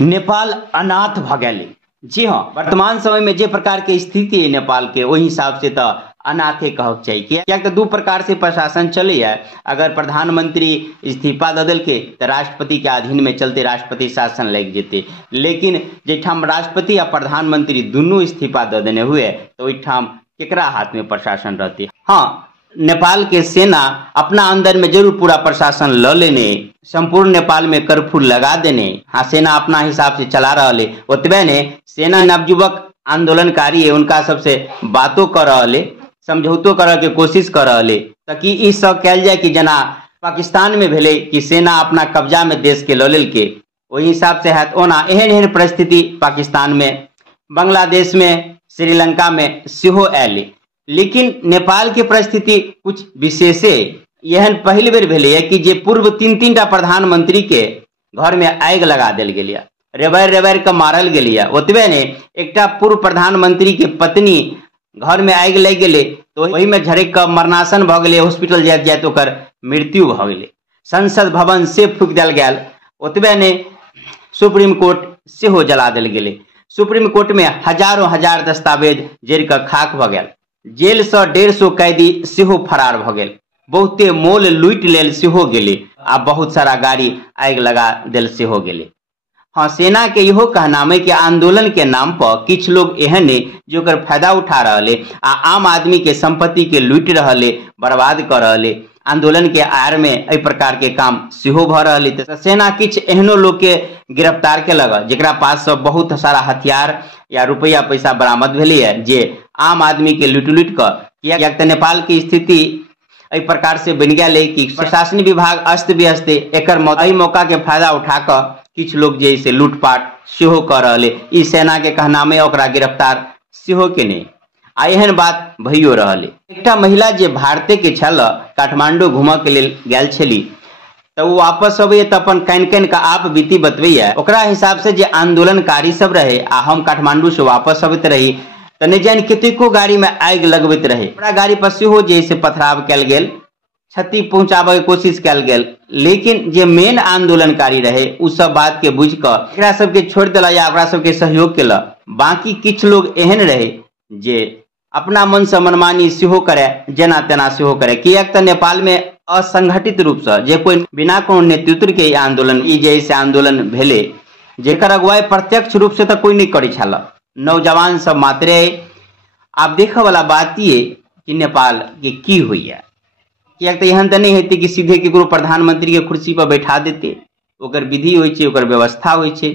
नेपाल अनाथ भ गेलै। जी हाँ, वर्तमान समय में जे प्रकार के स्थिति है नेपाल के, वही हिसाब से तो अनाथे कहक चाहिए। क्या तो दू प्रकार से प्रशासन चले है। अगर प्रधानमंत्री इस्तीफा दे दिल के तो राष्ट्रपति के अधीन में चलते राष्ट्रपति शासन लग जेते, लेकिन जेठाम राष्ट्रपति या प्रधानमंत्री दोनों इस्तीफा दे देने हुए तो वहीठाम केकरा हाथ में प्रशासन रहते। हाँ, नेपाल के सेना अपना अंदर में जरूर पूरा प्रशासन ल लेने, संपूर्ण नेपाल में कर्फ्यू लगा देने। हाँ, सेना अपना हिसाब से चला रहा है। ओतबे ने सेना नवयुवक आंदोलनकारी है, उनका सबसे बातों कर रहा, समझौतो करे के कोशिश कर रहा, ताकि ई सब कल जाए कि जना पाकिस्तान में भेले कि सेना अपना कब्जा में देश के ल लेल के, वही हिसाब से है ओना एहन एहन परिस्थिति पाकिस्तान में, बांग्लादेश में, श्रीलंका में सेहो आयल। लेकिन नेपाल के परिस्थिति कुछ विशेष है। यह पहली बेर भेले है कि जे पूर्व तीन टा प्रधानमंत्री के घर में आग लगा दिल गेलिया, रेबार के मारल गेलिया। ओतबे ने एकटा पूर्व प्रधानमंत्री के पत्नी घर में आग लग गए तो वही में झड़क के मरणासन भ गए, हॉस्पिटल जात जात ओकर मृत्यु भ गए। संसद भवन से फूक दिल गया। ओतबे ने सुप्रीम कोर्ट से हो जला दिल गए। सुप्रीम कोर्ट में हजारों हजार दस्तावेज जड़ के खाक भ गया। जेल से 150 कैदी सेहो फरार भ गए। बहुते मोल लूट लेल सेहो गेले आ बहुत सारा गाड़ी आग लगा दिल सेहो गेले। हाँ, सेना के इहो कहना है कि आंदोलन के नाम पर किछ लोग एहन है जो कर फायदा उठा रहे आ आम आदमी के संपत्ति के लूट रहे, बर्बाद कर रहे। आंदोलन के आड़ में एहि प्रकार के काम सेहो भ रहे। तो सेना किछ एहनो लोग के गिरफ्तार के लगा जेकरा पास सब बहुत सारा हथियार या रुपया पैसा बरामद भेले है, जे आम आदमी के लूट कर। तो नेपाल की स्थिति एहि प्रकार से बन गया कि प्रशासनिक विभाग अस्त व्यस्त, एकर मौका के फायदा उठाकर किछ लोग जैसे लूटपाट सेहो कर रहे। ई सेना के कहना में ओकरा गिरफ्तार सेहो केने आ एहन बात भइयो रहले। एकटा महिला जे भारते के छल, काठमांडू घूम के लिए गेल छली, तो वो वापस अबे तो अपन कैन का आप बीती बतबैया। ओकरा हिसाब से जे आंदोलनकारी सब रहे आ हम काठमांडू से वापस अबैत रही तो नहीं जान कतेको गाड़ी में आग लगबैत रहे। पूरा गाड़ी पर सेहो जैसे पथराव कल गेल, क्षति पहुंचाबे के कोशिश कल गेल। लेकिन जे मेन आंदोलनकारी रहे उ सब बात के बुझ कर एकरा सबके छोड़ दिला या ओकरा सबके सहयोग केला। बाकी किछ लोग एहन रहे जे अपना मन से मनमानी सेहो करे, जना तेना सेहो करे। कियाक तो नेपाल में असंगठित रूप से जे कोई बिना कोनो नेतृत्व के आंदोलन ई जैसे आंदोलन भेले, जेकर अगुवाई प्रत्यक्ष रूप से तो कोई नहीं करी छला, नौजवान सब मात्रे। आप देखे वाला बात ये कि नेपाल के की हुई है। तो एहन तो नहीं होते कि सीधे केकरो प्रधानमंत्री के कुर्सी पर बैठा देते, ओकर विधि होई छे, ओकर व्यवस्था होई छे,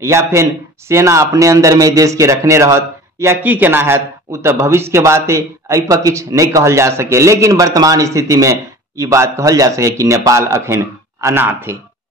या फिर सेना अपने अंदर में देश के रखने रहत या की केना हैत, उ तो भविष्य के बात है, एहि पर किछ नहीं कहल जा सके। लेकिन वर्तमान स्थिति में ये बात कहल जा सके कि नेपाल अखन अनाथ है।